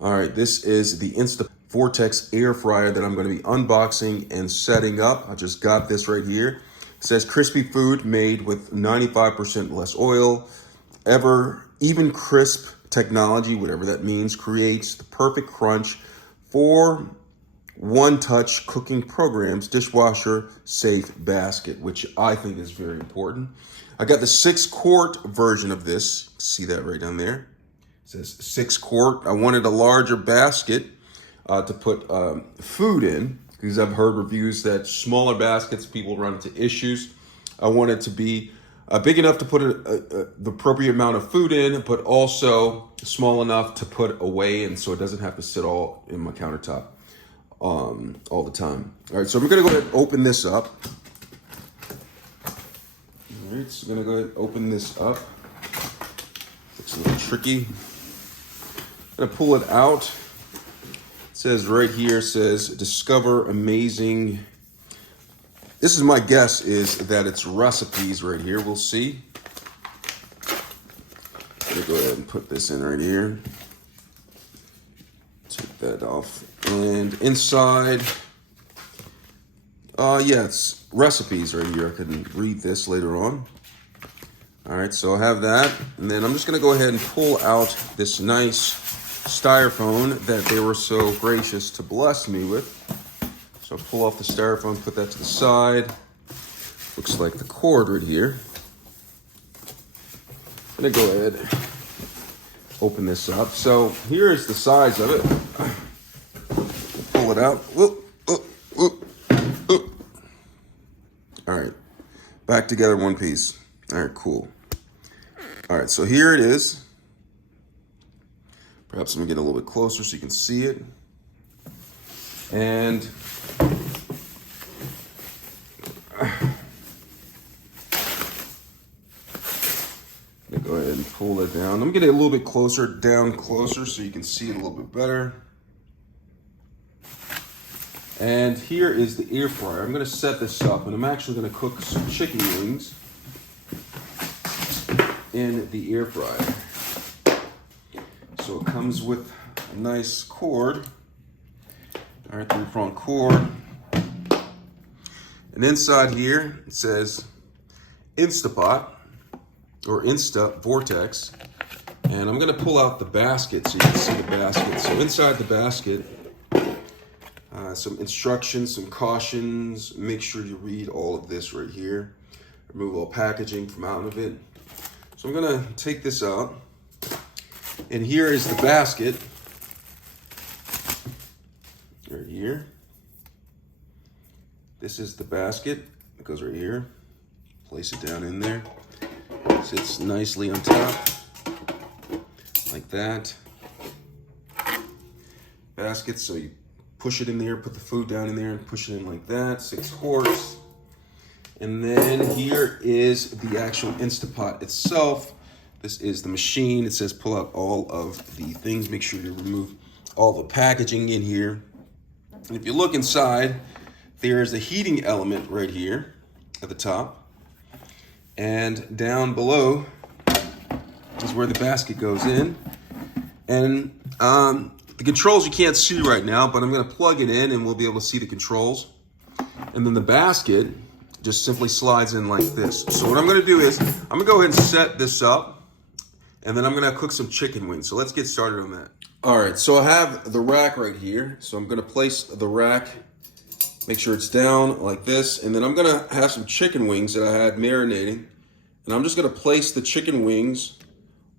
All right, this is the Instant Vortex air fryer that I'm going to be unboxing and setting up. I just got this right here. It says crispy food made with 95% less oil. Even crisp technology, whatever that means, creates the perfect crunch for one-touch cooking programs, dishwasher safe basket, which I think is very important. I got the 6-quart version of this. See that right down there? It says 6-quart. I wanted a larger basket to put food in because I've heard reviews that smaller baskets, people run into issues. I want it to be big enough to put the appropriate amount of food in, but also small enough to put away, and so it doesn't have to sit all in my countertop all the time. All right, so I'm gonna go ahead and open this up. All right, so I'm gonna go ahead and open this up. Looks a little tricky. I'm gonna pull it out. It says right here, says discover amazing. This is my guess is that it's recipes right here. We'll see. I'm gonna go ahead and put this in right here. Take that off. And inside, yeah, it's recipes right here. I can read this later on. All right, so I have that. And then I'm just gonna go ahead and pull out this nice styrofoam that they were so gracious to bless me with. So I'll pull off the styrofoam, put that to the side. Looks like the cord right here. I'm gonna go ahead and open this up. So here is the size of it. Pull it out. Whoop, whoop, whoop, whoop. All right, back together one piece. All right, cool. All right, so here it is. Perhaps I'm gonna get a little bit closer so you can see it. And go ahead and pull it down. I'm getting a little bit closer, down closer so you can see it a little bit better. And here is the air fryer. I'm gonna set this up and I'm actually gonna cook some chicken wings in the air fryer. So it comes with a nice cord. All right, 3-prong cord. And inside here, it says Instapot or Insta Vortex. And I'm gonna pull out the basket so you can see the basket. So inside the basket, some instructions, some cautions. Make sure you read all of this right here. Remove all packaging from out of it. So I'm gonna take this out. And here is the basket. Right here. This is the basket. It goes right here. Place it down in there. Sits nicely on top. Like that. Basket, so you push it in there, put the food down in there and push it in like that. 6 quarts. And then here is the actual Instapot itself. This is the machine. It says pull out all of the things. Make sure you remove all the packaging in here. And if you look inside, there's a heating element right here at the top. And down below is where the basket goes in. And the controls you can't see right now, but I'm gonna plug it in and we'll be able to see the controls. And then the basket just simply slides in like this. So what I'm gonna do is, I'm gonna go ahead and set this up and then I'm gonna cook some chicken wings. So let's get started on that. All right, so I have the rack right here. So I'm gonna place the rack, make sure it's down like this. And then I'm gonna have some chicken wings that I had marinating. And I'm just gonna place the chicken wings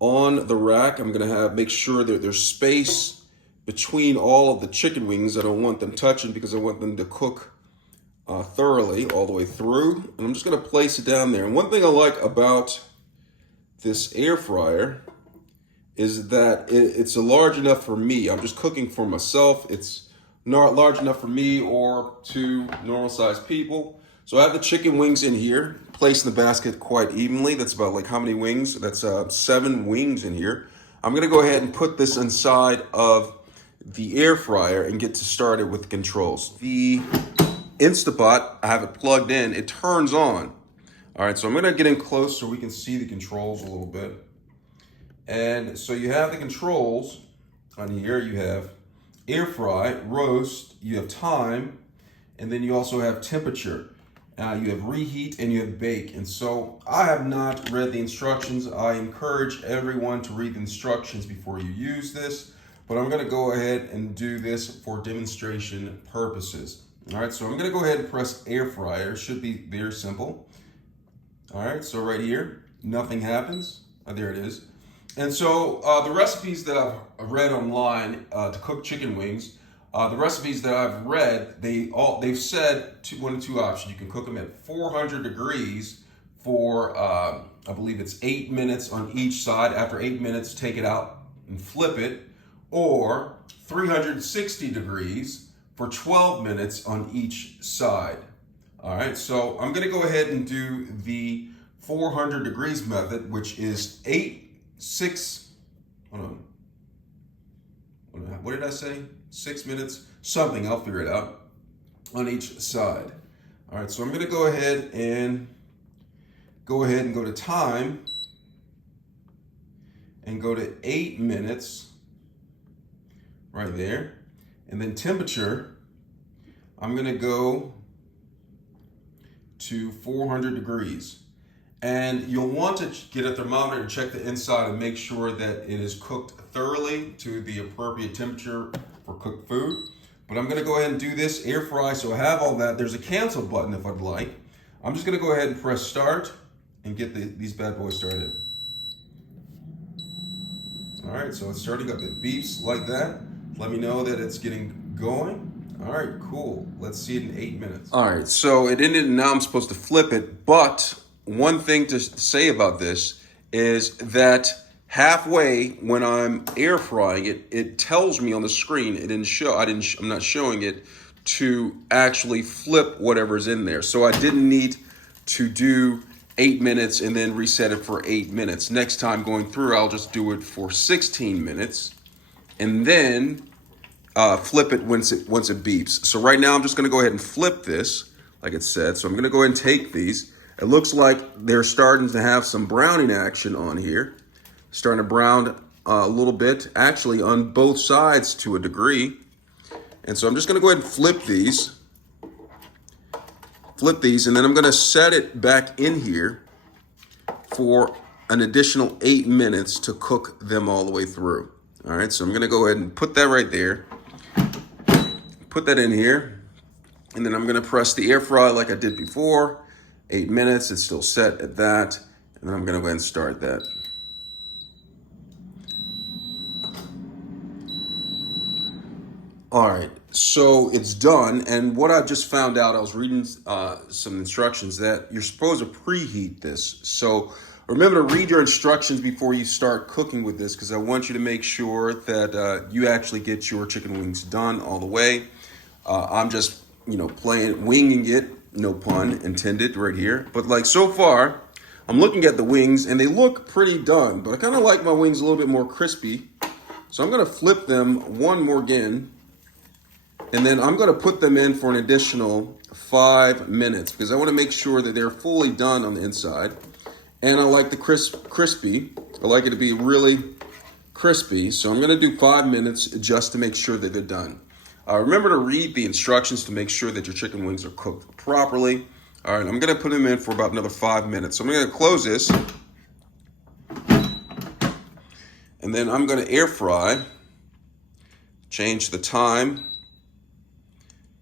on the rack. I'm gonna make sure that there's space between all of the chicken wings. I don't want them touching because I want them to cook thoroughly all the way through. And I'm just gonna place it down there. And one thing I like about this air fryer is that it's large enough for me. I'm just cooking for myself. It's not large enough for me or 2 normal sized people. So I have the chicken wings in here, placed in the basket quite evenly. That's about like how many wings? That's 7 wings in here. I'm gonna go ahead and put this inside of the air fryer and get started with the controls. The Instapot, I have it plugged in, it turns on. All right, so I'm gonna get in close so we can see the controls a little bit. And so you have the controls On here you have air fry, roast, you have time, and then you also have temperature. You have reheat and you have bake. And so I have not read the instructions. I encourage everyone to read the instructions before you use this, but I'm gonna go ahead and do this for demonstration purposes. All right, so I'm gonna go ahead and press air fryer. It should be very simple. All right, so right here, nothing happens. There it is. And so the recipes that I've read online to cook chicken wings, the recipes that I've read, they've said one of two options. You can cook them at 400 degrees for I believe it's 8 minutes on each side. After 8 minutes, take it out and flip it, or 360 degrees for 12 minutes on each side. All right, so I'm gonna go ahead and do the 400 degrees method, which is what did I say? 6 minutes, something, I'll figure it out, on each side. All right, so I'm gonna go ahead and go to time and go to 8 minutes right there. And then temperature, I'm gonna go to 400 degrees. And you'll want to get a thermometer and check the inside and make sure that it is cooked thoroughly to the appropriate temperature for cooked food. But I'm gonna go ahead and do this air fry, so I have all that. There's a cancel button if I'd like. I'm just gonna go ahead and press start and get these bad boys started. All right, so it's starting up. It beeps like that. Let me know that it's getting going. All right, cool. Let's see it in 8 minutes. All right, so it ended and now I'm supposed to flip it, but one thing to say about this is that halfway when I'm air frying it, it tells me on the screen, I'm not showing it, to actually flip whatever's in there. So I didn't need to do 8 minutes and then reset it for 8 minutes. Next time going through, I'll just do it for 16 minutes and then flip it once it beeps. So right now I'm just gonna go ahead and flip this like it said. So I'm gonna go ahead and take these. It looks like they're starting to have some browning action on here. Starting to brown a little bit, actually on both sides to a degree. And so I'm just gonna go ahead and flip these, and then I'm gonna set it back in here for an additional 8 minutes to cook them all the way through. All right, so I'm gonna go ahead and put that right there, put that in here, and then I'm gonna press the air fry like I did before. 8 minutes, it's still set at that. And then I'm gonna go ahead and start that. All right, so it's done. And what I just found out, I was reading some instructions that you're supposed to preheat this. So remember to read your instructions before you start cooking with this, because I want you to make sure that you actually get your chicken wings done all the way. I'm just, winging it. No pun intended right here. But like so far, I'm looking at the wings and they look pretty done, but I kind of like my wings a little bit more crispy. So I'm gonna flip them one more again, and then I'm gonna put them in for an additional 5 minutes because I wanna make sure that they're fully done on the inside. And I like the crispy. I like it to be really crispy. So I'm gonna do 5 minutes just to make sure that they're done. Remember to read the instructions to make sure that your chicken wings are cooked properly. All right, I'm gonna put them in for about another 5 minutes. So I'm gonna close this. And then I'm gonna air fry. Change the time.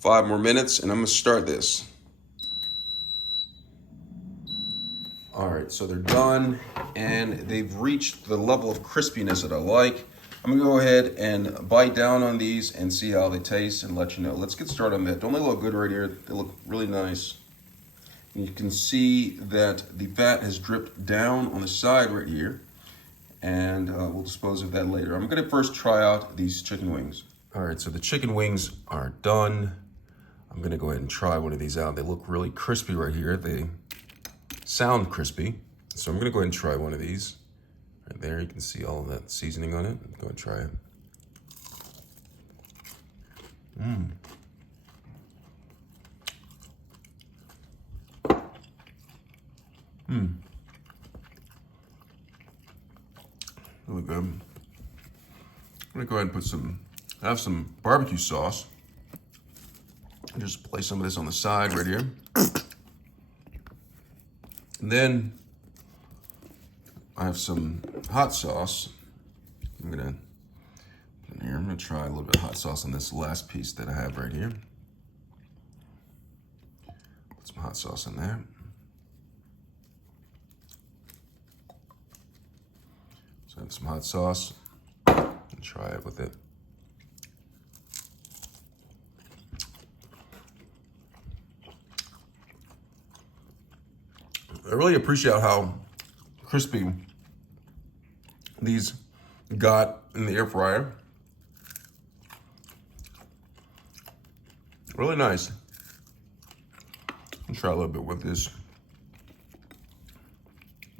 5 more minutes, and I'm gonna start this. All right, so they're done, and they've reached the level of crispiness that I like. I'm gonna go ahead and bite down on these and see how they taste and let you know. Let's get started on that. Don't they look good right here? They look really nice. And you can see that the fat has dripped down on the side right here, and we'll dispose of that later. I'm gonna first try out these chicken wings. All right, so the chicken wings are done. I'm gonna go ahead and try one of these out. They look really crispy right here. They sound crispy. So I'm gonna go ahead and try one of these. Right there, you can see all of that seasoning on it. Go and try it. Really good. Really gonna go ahead and have some barbecue sauce. And just place some of this on the side right here. And then I have some hot sauce. I'm gonna try a little bit of hot sauce on this last piece that I have right here. Put some hot sauce in there. So I have some hot sauce and try it with it. I really appreciate how crispy these got in the air fryer. Really nice. I'll try a little bit with this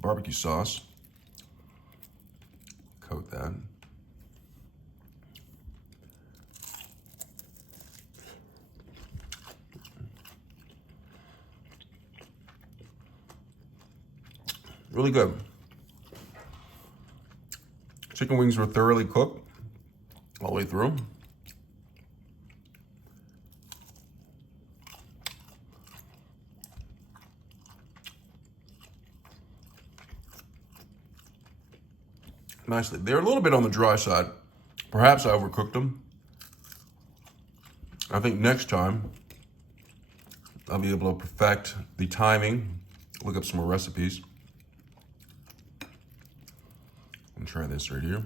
barbecue sauce. Coat that. Really good. Chicken wings were thoroughly cooked all the way through. Nicely. They're a little bit on the dry side. Perhaps I overcooked them. I think next time I'll be able to perfect the timing, look up some more recipes. And try this right here.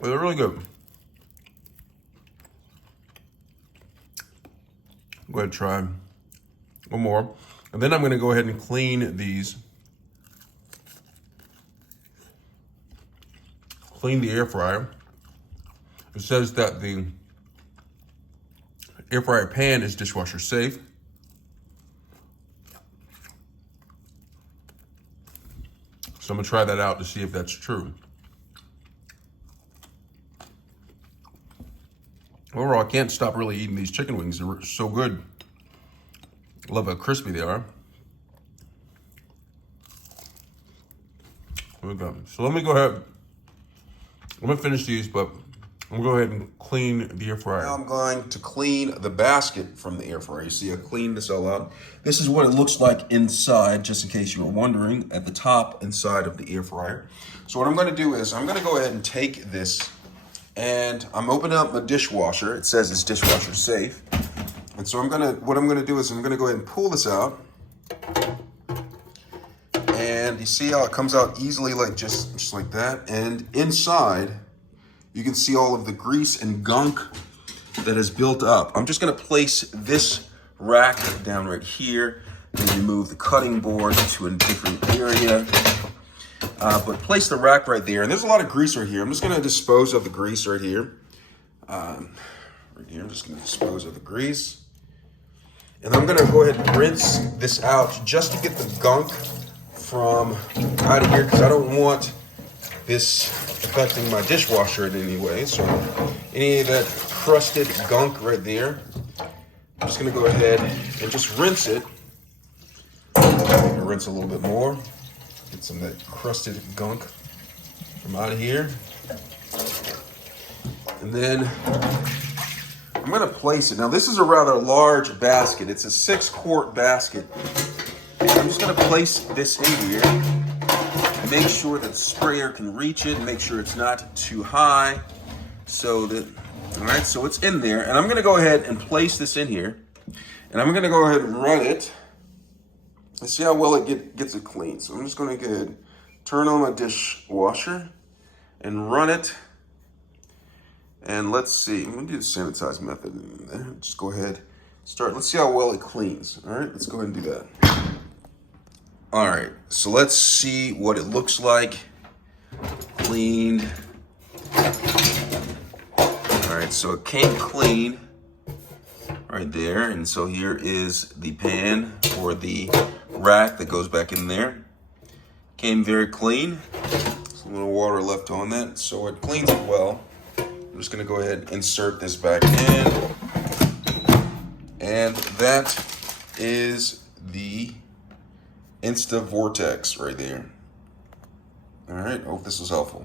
Well, they're really good. Go ahead and try one more. And then I'm gonna go ahead and clean these. Clean the air fryer. It says that the air fryer pan is dishwasher safe. So I'm gonna try that out to see if that's true. Overall, I can't stop really eating these chicken wings. They're so good. I love how crispy they are. Okay, so let me go ahead. I'm gonna finish these, but I'm gonna go ahead and clean the air fryer. Now I'm going to clean the basket from the air fryer. You see, I cleaned this all out. This is what it looks like inside, just in case you were wondering, at the top inside of the air fryer. So what I'm gonna do is, I'm gonna go ahead and take this, and I'm opening up my dishwasher. It says it's dishwasher safe. And so what I'm gonna do is I'm gonna go ahead and pull this out. And you see how it comes out easily, like just like that. And inside, you can see all of the grease and gunk that has built up. I'm just gonna place this rack down right here and remove the cutting board to a different area. But place the rack right there. And there's a lot of grease right here. I'm just gonna dispose of the grease right here. I'm just gonna dispose of the grease. And I'm gonna go ahead and rinse this out just to get the gunk from out of here, because I don't want this affecting my dishwasher in any way. So any of that crusted gunk right there, I'm just gonna go ahead and just rinse it. Rinse a little bit more. Get some of that crusted gunk from out of here. And then I'm gonna place it. Now this is a rather large basket. It's a 6-quart basket. I'm just gonna place this in here. Make sure that the sprayer can reach it. Make sure it's not too high. So that, all right, so it's in there. And I'm gonna go ahead and place this in here. And I'm gonna go ahead and run it. And see how well it gets it clean. So I'm just gonna go ahead, turn on my dishwasher and run it. And let's see, I'm gonna do the sanitized method in there. Just go ahead, start. Let's see how well it cleans. All right, let's go ahead and do that. All right, so let's see what it looks like. Cleaned. All right, so it came clean right there. And so here is the pan or the rack that goes back in there. Came very clean. There's a little water left on that, so it cleans it well. I'm just gonna go ahead and insert this back in. And that is the Insta Vortex right there. All right, hope this was helpful.